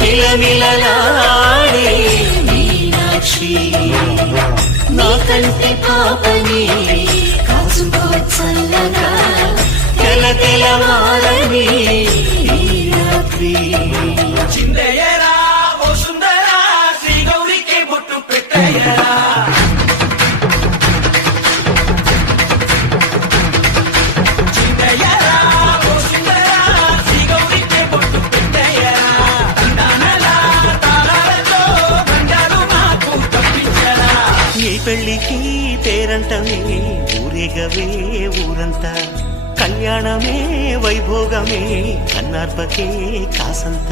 మిలమిలలాడే మీనాక్షి నా కంటి పాపని కాసుకో చల్లగా తెల తెలవారని ఈ రాత్రి చిందయ్యరా ఓ సుందరా శ్రీ గౌరికి బొట్టు పెట్టయ్యరా పెళ్లికి పేరంటమే ఊరేగవే ఊరంతా కళ్యాణమే వైభోగమే కన్నార్పకే కాసంత